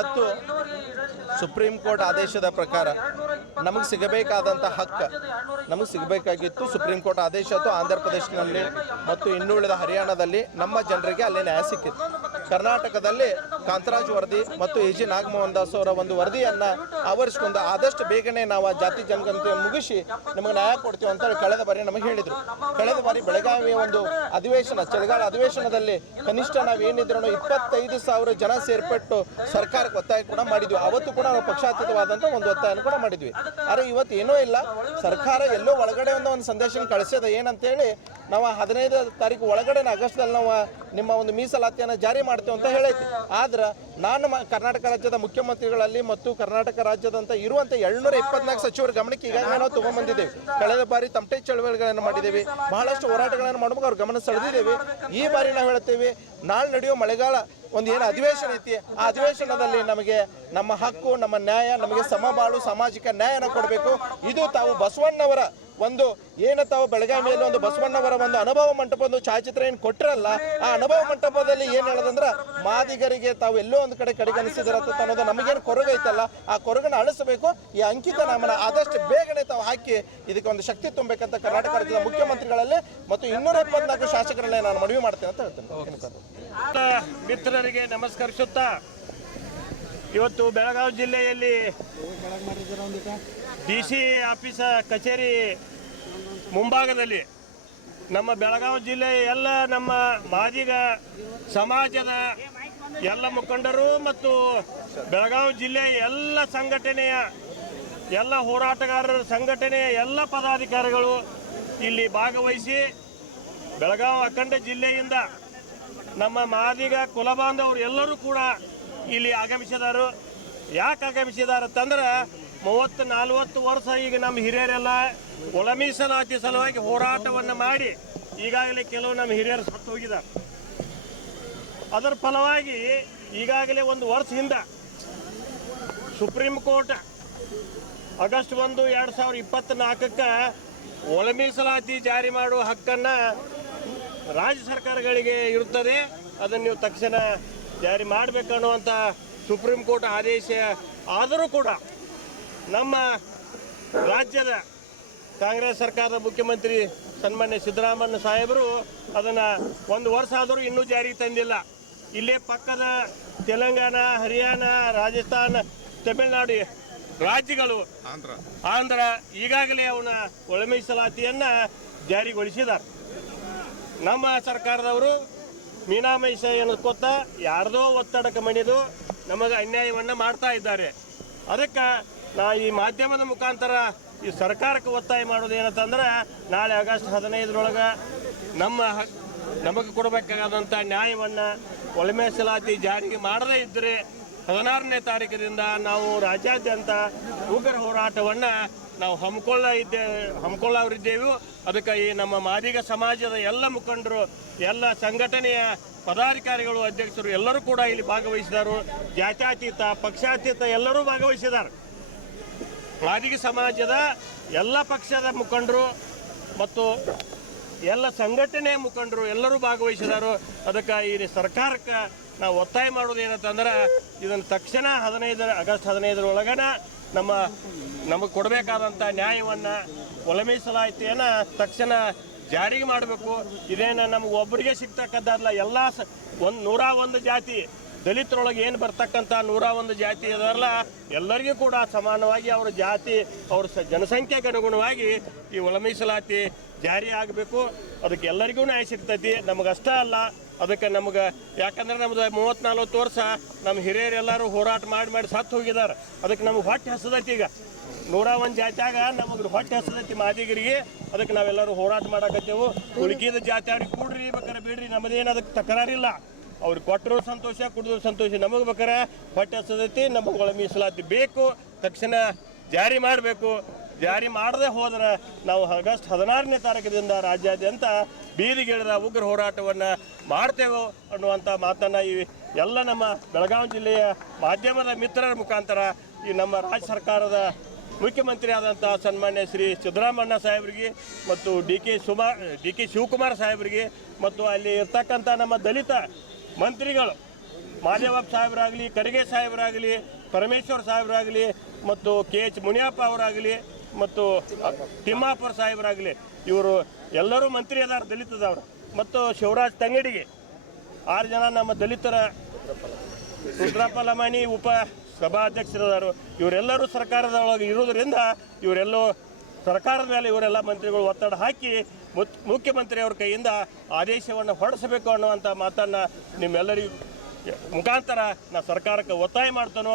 ಇವತ್ತು supreme court ಆದೇಶದ ಪ್ರಕಾರ ನಮಗೆ ಸಿಗಬೇಕಾದಂಥ ಹಕ್ಕು ನಮಗೆ ಸಿಗಬೇಕಾಗಿತ್ತು. ಸುಪ್ರೀಂ ಕೋರ್ಟ್ ಆದೇಶ ಅಥವಾ ಆಂಧ್ರ ಪ್ರದೇಶದಲ್ಲಿ ಮತ್ತು ಇನ್ನುಳಿದ ಹರಿಯಾಣದಲ್ಲಿ ನಮ್ಮ ಜನರಿಗೆ ಅಲ್ಲಿ ನ್ಯಾಯ ಸಿಕ್ಕಿತ್ತು. ಕರ್ನಾಟಕದಲ್ಲಿ ಕಾಂತರಾಜ್ ವರದಿ ಮತ್ತು ಎ ಜಿ ನಾಗಮೋಹನ್ ದಾಸ್ ಅವರ ಒಂದು ವರದಿಯನ್ನು ಆವರಿಸಿಕೊಂಡು ಆದಷ್ಟು ಬೇಗನೆ ನಾವು ಆ ಜಾತಿ ಜನಗಣತಿಯನ್ನು ಮುಗಿಸಿ ನಿಮಗೆ ನ್ಯಾಯ ಕೊಡ್ತೀವಿ ಅಂತೇಳಿ ಕಳೆದ ಬಾರಿ ನಮಗೆ ಹೇಳಿದರು. ಕಳೆದ ಬಾರಿ ಬೆಳಗಾವಿಯ ಒಂದು ಅಧಿವೇಶನ, ಚಳಿಗಾಲ ಅಧಿವೇಶನದಲ್ಲಿ ಕನಿಷ್ಠ ನಾವು ಏನಿದ್ರು ಇಪ್ಪತ್ತೈದು ಸಾವಿರ ಜನ ಸೇರ್ಪಟ್ಟು ಸರ್ಕಾರಕ್ಕೆ ಒತ್ತಾಯ ಕೂಡ ಮಾಡಿದ್ವಿ. ಅವತ್ತು ಕೂಡ ನಾವು ಪಕ್ಷಾತೀತವಾದಂಥ ಒಂದು ಒತ್ತಾಯನ ಕೂಡ ಮಾಡಿದ್ವಿ. ಆದರೆ ಇವತ್ತು ಏನೂ ಇಲ್ಲ. ಸರ್ಕಾರ ಎಲ್ಲೋ ಒಳಗಡೆ ಒಂದು ಒಂದು ಸಂದೇಶ ಕಳಿಸ್ಯದ ಏನಂತೇಳಿ ನಾವು ಹದಿನೈದು ತಾರೀಕು ಒಳಗಡೆ ಆಗಸ್ಟ್ದಲ್ಲಿ ನಾವು ನಿಮ್ಮ ಒಂದು ಮೀಸಲಾತಿಯನ್ನು ಜಾರಿ ಮಾಡ್ತೇವೆ ಅಂತ ಹೇಳೈತಿ. ಆದ್ರೆ ನಾನು ಕರ್ನಾಟಕ ರಾಜ್ಯದ ಮುಖ್ಯಮಂತ್ರಿಗಳಲ್ಲಿ ಮತ್ತು ಕರ್ನಾಟಕ ರಾಜ್ಯದಂತ ಇರುವಂಥ ಎಳ್ನೂರ ಇಪ್ಪತ್ನಾಲ್ಕು ಸಚಿವರ ಗಮನಕ್ಕೆ ಈಗಾಗಲೇ ನಾವು ತಗೊಂಡ್ಬಂದಿದ್ದೇವೆ ಕಳೆದ ಬಾರಿ ತಮಟೆ ಚಳವಳಿಗಳನ್ನು ಮಾಡಿದ್ದೇವೆ. ಬಹಳಷ್ಟು ಹೋರಾಟಗಳನ್ನು ಮಾಡುವಾಗ ಅವ್ರ ಗಮನ ಸೆಳೆದಿದ್ದೇವೆ. ಈ ಬಾರಿ ನಾವು ಹೇಳ್ತೇವೆ ನಾಳೆ ನಡೆಯೋ ಮಳೆಗಾಲ ಒಂದು ಏನು ಅಧಿವೇಶನ ಐತಿ ಆ ಅಧಿವೇಶನದಲ್ಲಿ ನಮಗೆ ನಮ್ಮ ಹಕ್ಕು ನಮ್ಮ ನ್ಯಾಯ ನಮಗೆ ಸಮಬಾಳು ಸಾಮಾಜಿಕ ನ್ಯಾಯನ ಕೊಡಬೇಕು. ಇದು ತಾವು ಬಸವಣ್ಣವರ ಒಂದು ಏನ ತಾವು ಮೇಲೆ ಒಂದು ಬಸವಣ್ಣವರ ಒಂದು ಅನುಭವ ಮಂಟಪ ಒಂದು ಛಾಯಾಚಿತ್ರ ಏನು ಕೊಟ್ಟಿರಲ್ಲ, ಆ ಅನುಭವ ಮಂಟಪದಲ್ಲಿ ಏನು ಹೇಳೋದಂದ್ರೆ ಮಾದಿಗರಿಗೆ ತಾವು ಎಲ್ಲೋ ಒಂದು ಕಡೆ ಕಡೆಗಣಿಸಿದಿರತ್ತ ಅನ್ನೋದು ನಮಗೇನು ಕೊರಗೈತಲ್ಲ ಆ ಕೊರಗನ ಅಳಿಸಬೇಕು, ಈ ಅಂಕಿತ ನಾಮನ ಆದಷ್ಟು ಬೇಗನೆ ತಾವು ಹಾಕಿ ಇದಕ್ಕೆ ಒಂದು ಶಕ್ತಿ ತುಂಬಬೇಕಂತ ಕರ್ನಾಟಕ ರಾಜ್ಯದ ಮುಖ್ಯಮಂತ್ರಿಗಳಲ್ಲಿ ಮತ್ತು ಇನ್ನೂರ ಇಪ್ಪತ್ನಾಲ್ಕು ಶಾಸಕರಲ್ಲೇ ನಾನು ಮನವಿ ಮಾಡ್ತೇನೆ ಅಂತ ಹೇಳ್ತೇನೆ. ಮಿತ್ರರಿಗೆ ನಮಸ್ಕರಿಸುತ್ತಾ, ಇವತ್ತು ಬೆಳಗಾವಿ ಜಿಲ್ಲೆಯಲ್ಲಿ ಡಿ ಸಿ ಆಫೀಸ ಕಚೇರಿ ಮುಂಭಾಗದಲ್ಲಿ ನಮ್ಮ ಬೆಳಗಾವಿ ಜಿಲ್ಲೆ ಎಲ್ಲ ನಮ್ಮ ಮಾದಿಗ ಸಮಾಜದ ಎಲ್ಲ ಮುಖಂಡರು ಮತ್ತು ಬೆಳಗಾವಿ ಜಿಲ್ಲೆ ಎಲ್ಲ ಸಂಘಟನೆಯ, ಎಲ್ಲ ಹೋರಾಟಗಾರರ ಸಂಘಟನೆಯ ಎಲ್ಲ ಪದಾಧಿಕಾರಿಗಳು ಇಲ್ಲಿ ಭಾಗವಹಿಸಿ ಬೆಳಗಾವಿ ಅಖಂಡ ಜಿಲ್ಲೆಯಿಂದ ನಮ್ಮ ಮಾದಿಗ ಕುಲಬಾಂಧವರು ಎಲ್ಲರೂ ಕೂಡ ಇಲ್ಲಿ ಆಗಮಿಸಿದಾರು. ಯಾಕೆ ಆಗಮಿಸಿದ್ದಾರೆ ಅಂತಂದ್ರೆ ಮೂವತ್ತು, ನಲ್ವತ್ತು ವರ್ಷ ಈಗ ನಮ್ಮ ಹಿರಿಯರೆಲ್ಲ ಒಳ ಮೀಸಲಾತಿ ಸಲುವಾಗಿ ಹೋರಾಟವನ್ನು ಮಾಡಿ ಈಗಾಗಲೇ ಕೆಲವು ನಮ್ಮ ಹಿರಿಯರು ಸತ್ತು ಹೋಗಿದ್ದಾರೆ. ಅದರ ಫಲವಾಗಿ ಈಗಾಗಲೇ ಒಂದು ವರ್ಷ ಹಿಂದೆ ಸುಪ್ರೀಂ ಕೋರ್ಟ್ ಆಗಸ್ಟ್ ಒಂದು, ಎರಡು ಸಾವಿರದ ಇಪ್ಪತ್ತ್ನಾಲ್ಕಕ್ಕೆ ಒಳ ಮೀಸಲಾತಿ ಜಾರಿ ಮಾಡುವ ಹಕ್ಕನ್ನು ರಾಜ್ಯ ಸರ್ಕಾರಗಳಿಗೆ ಇರುತ್ತದೆ. ಅದನ್ನು ನೀವು ತಕ್ಷಣ ಜಾರಿ ಮಾಡಬೇಕನ್ನುವಂಥ ಸುಪ್ರೀಂ ಕೋರ್ಟ್ ಆದೇಶ ಆದರೂ ಕೂಡ ನಮ್ಮ ರಾಜ್ಯದ ಕಾಂಗ್ರೆಸ್ ಸರ್ಕಾರದ ಮುಖ್ಯಮಂತ್ರಿ ಸನ್ಮಾನ್ಯ ಸಿದ್ದರಾಮಯ್ಯ ಸಾಹೇಬರು ಅದನ್ನು ಒಂದು ವರ್ಷ ಆದರೂ ಇನ್ನೂ ಜಾರಿಗೆ ತಂದಿಲ್ಲ. ಇಲ್ಲೇ ಪಕ್ಕದ ತೆಲಂಗಾಣ ಹರಿಯಾಣ ರಾಜಸ್ಥಾನ ತಮಿಳುನಾಡು ರಾಜ್ಯಗಳು ಆಂಧ್ರ. ಆಂಧ್ರ ಈಗಾಗಲೇ ಅವನ ಒಳ ಮೀಸಲಾತಿಯನ್ನು ಜಾರಿಗೊಳಿಸಿದ್ದಾರೆ. ನಮ್ಮ ಸರ್ಕಾರದವರು ಮೀನಾಮೈಷ ಕೊತ್ತ ಯಾರ್ದೋ ಒತ್ತಡಕ್ಕೆ ಮಣಿದು ನಮಗೆ ಅನ್ಯಾಯವನ್ನು ಮಾಡ್ತಾ ಇದ್ದಾರೆ. ಅದಕ್ಕೆ ನಾ ಈ ಮಾಧ್ಯಮದ ಮುಖಾಂತರ ಈ ಸರ್ಕಾರಕ್ಕೆ ಒತ್ತಾಯ ಮಾಡೋದು ಏನಂತಂದ್ರೆ ನಾಳೆ ಆಗಸ್ಟ್ ಹದಿನೈದರೊಳಗೆ ನಮ್ಮ ನಮಗೆ ಕೊಡಬೇಕಾದಂಥ ನ್ಯಾಯವನ್ನು ಒಳಮೇಸಲಾತಿ ಜಾರಿಗೆ ಮಾಡದೇ ಇದ್ದರೆ ಹದಿನಾರನೇ ತಾರೀಕಿನಿಂದ ನಾವು ರಾಜ್ಯಾದ್ಯಂತ ಉಗ್ರ ಹೋರಾಟವನ್ನು ನಾವು ಹಮ್ಮಿಕೊಳ್ಳ ಇದ್ದೇ ಹಮ್ಮಿಕೊಳ್ಳೋರಿದ್ದೇವೆ ಅದಕ್ಕೆ ಈ ನಮ್ಮ ಮಾದಿಗ ಸಮಾಜದ ಎಲ್ಲ ಮುಖಂಡರು, ಎಲ್ಲ ಸಂಘಟನೆಯ ಪದಾಧಿಕಾರಿಗಳು, ಅಧ್ಯಕ್ಷರು ಎಲ್ಲರೂ ಕೂಡ ಇಲ್ಲಿ ಭಾಗವಹಿಸಿದರು. ಜಾತ್ಯಾತೀತ, ಪಕ್ಷಾತೀತ ಎಲ್ಲರೂ ಭಾಗವಹಿಸಿದ್ದಾರೆ. ಮಾದಿಗ ಸಮಾಜದ ಎಲ್ಲ ಪಕ್ಷದ ಮುಖಂಡರು ಮತ್ತು ಎಲ್ಲ ಸಂಘಟನೆ ಮುಖಂಡರು ಎಲ್ಲರೂ ಭಾಗವಹಿಸಿದಾರು. ಅದಕ್ಕೆ ಈ ಸರ್ಕಾರಕ್ಕೆ ನಾವು ಒತ್ತಾಯ ಮಾಡೋದು ಏನಂತಂದ್ರೆ ಇದನ್ನು ತಕ್ಷಣ ಹದಿನೈದರ ಆಗಸ್ಟ್ ಹದಿನೈದರೊಳಗನ ನಮ್ಮ ನಮಗೆ ಕೊಡಬೇಕಾದಂಥ ನ್ಯಾಯವನ್ನು ಮೀಸಲಾತಿಯನ್ನು ತಕ್ಷಣ ಜಾರಿಗೆ ಮಾಡಬೇಕು. ಇದೇನು ನಮ್ಗೆ ಒಬ್ಬರಿಗೆ ಸಿಗ್ತಕ್ಕಂಥದ್ದಲ್ಲ, ಎಲ್ಲ ಸ ಒಂದು ನೂರ ಒಂದು ಜಾತಿ ದಲಿತರೊಳಗೆ ಏನು ಬರ್ತಕ್ಕಂಥ ನೂರ ಒಂದು ಜಾತಿ ಇದಾರಲ್ಲ ಎಲ್ಲರಿಗೂ ಕೂಡ ಸಮಾನವಾಗಿ ಅವರ ಜಾತಿ, ಅವ್ರ ಸ, ಜನಸಂಖ್ಯೆಗೆ ಅನುಗುಣವಾಗಿ ಈ ಒಳ ಮೀಸಲಾತಿ ಜಾರಿ ಆಗಬೇಕು. ಅದಕ್ಕೆ ಎಲ್ಲರಿಗೂ ನ್ಯಾಯ ಸಿಗ್ತೈತಿ. ನಮಗಷ್ಟೇ ಅಲ್ಲ. ಅದಕ್ಕೆ ನಮ್ಗೆ, ಯಾಕಂದ್ರೆ ನಮ್ದು ಮೂವತ್ತು ವರ್ಷ ನಮ್ಮ ಹಿರಿಯರೆಲ್ಲರೂ ಹೋರಾಟ ಮಾಡಿ ಮಾಡಿ ಸತ್ತು ಹೋಗಿದ್ದಾರೆ ಅದಕ್ಕೆ ನಮ್ಗೆ ಹೊಟ್ಟೆ ಹಸದೈತಿ ಈಗ. ನೂರ ಒಂದು ಜಾತ್ಯಾಗ ನಮಗೆ ಹೊಟ್ಟೆ ಹಸದೈತಿ ಮಾದಿಗರಿಗೆ. ಅದಕ್ಕೆ ನಾವೆಲ್ಲರೂ ಹೋರಾಟ ಮಾಡಕತ್ತೇವು. ಜಾತಿ ಅವ್ರಿಗೆ ಕೂಡ್ರಿ ಬೇಕಾರೆ ಬಿಡ್ರಿ, ನಮ್ಮದೇನು ಅದಕ್ಕೆ ತಕರಾರಿಲ್ಲ. ಅವ್ರಿಗೆ ಕೊಟ್ಟರು ಸಂತೋಷ, ಕುಡಿದ್ರು ಸಂತೋಷ. ನಮಗೆ ಬೇಕಾರೆ ಹೊಟ್ಟೆ ಹಸದೈತಿ ನಮಗೆ ಮೀಸಲಾತಿ ಬೇಕು, ತಕ್ಷಣ ಜಾರಿ ಮಾಡಬೇಕು. ಜಾರಿ ಮಾಡದೆ ಹೋದ್ರೆ ನಾವು ಆಗಸ್ಟ್ ಹದಿನಾರನೇ ತಾರೀಕಿನಿಂದ ರಾಜ್ಯಾದ್ಯಂತ ಬೀದಿಗಿಳಿದ ಉಗ್ರ ಹೋರಾಟವನ್ನು ಮಾಡ್ತೇವೆ ಅನ್ನುವಂಥ ಮಾತನ್ನು ಈ ಎಲ್ಲ ನಮ್ಮ ಬೆಳಗಾವಿ ಜಿಲ್ಲೆಯ ಮಾಧ್ಯಮದ ಮಿತ್ರರ ಮುಖಾಂತರ ಈ ನಮ್ಮ ರಾಜ್ಯ ಸರ್ಕಾರದ ಮುಖ್ಯಮಂತ್ರಿ ಆದಂಥ ಸನ್ಮಾನ್ಯ ಶ್ರೀ ಸಿದ್ದರಾಮಣ್ಣ ಸಾಹೇಬರಿಗೆ ಮತ್ತು D K Suma, D K Shivakumar ಸಾಹೇಬರಿಗೆ ಮತ್ತು ಅಲ್ಲಿ ಇರ್ತಕ್ಕಂಥ ನಮ್ಮ ದಲಿತ ಮಂತ್ರಿಗಳು, ಮಾದೇವಪ್ಪ ಸಾಹೇಬರಾಗಲಿ ಕರಿಗೆ ಸಾಹೇಬರಾಗಲಿ, ಪರಮೇಶ್ವರ್ ಸಾಹೇಬರಾಗಲಿ ಮತ್ತು ಕೆ ಎಚ್ ಮುನಿಯಪ್ಪ ಅವರಾಗಲಿ ಮತ್ತು ತಿಮ್ಮಾಪುರ ಸಾಹೇಬರಾಗಲಿ, ಇವರು ಎಲ್ಲರೂ ಮಂತ್ರಿ ಅದಾರ ದಲಿತದವರು. ಮತ್ತು ಶಿವರಾಜ್ ತಂಗಡಿಗೆ ಆರು ಜನ ನಮ್ಮ ದಲಿತರ ರುದ್ರಪ್ಪ ಲಮಾಣಿ ಉಪ ಸಭಾಧ್ಯಕ್ಷರದಾರು. ಇವರೆಲ್ಲರೂ ಸರ್ಕಾರದೊಳಗೆ ಇರೋದ್ರಿಂದ ಇವರೆಲ್ಲೋ ಸರ್ಕಾರದ ಮೇಲೆ ಇವರೆಲ್ಲ ಮಂತ್ರಿಗಳು ಒತ್ತಡ ಹಾಕಿ ಮುಖ್ಯಮಂತ್ರಿ ಮುಖ್ಯಮಂತ್ರಿಯವ್ರ ಕೈಯಿಂದ ಆದೇಶವನ್ನು ಹೊರಡಿಸಬೇಕು ಅನ್ನುವಂಥ ಮಾತನ್ನು ನಿಮ್ಮೆಲ್ಲರಿಗೂ ಮುಖಾಂತರ ನಾ ಸರ್ಕಾರಕ್ಕೆ ಒತ್ತಾಯ ಮಾಡ್ತಾನೋ.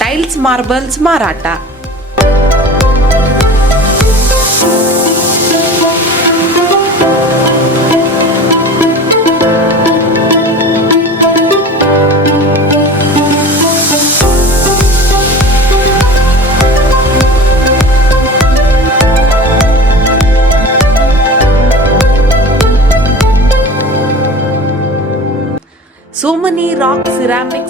ಟೈಲ್ಸ್ ಮಾರ್ಬಲ್ಸ್ ಮಾರಾಟ ಸೋಮನಿ ರಾಕ್ ಸಿರಾಮಿಕ್ಸ್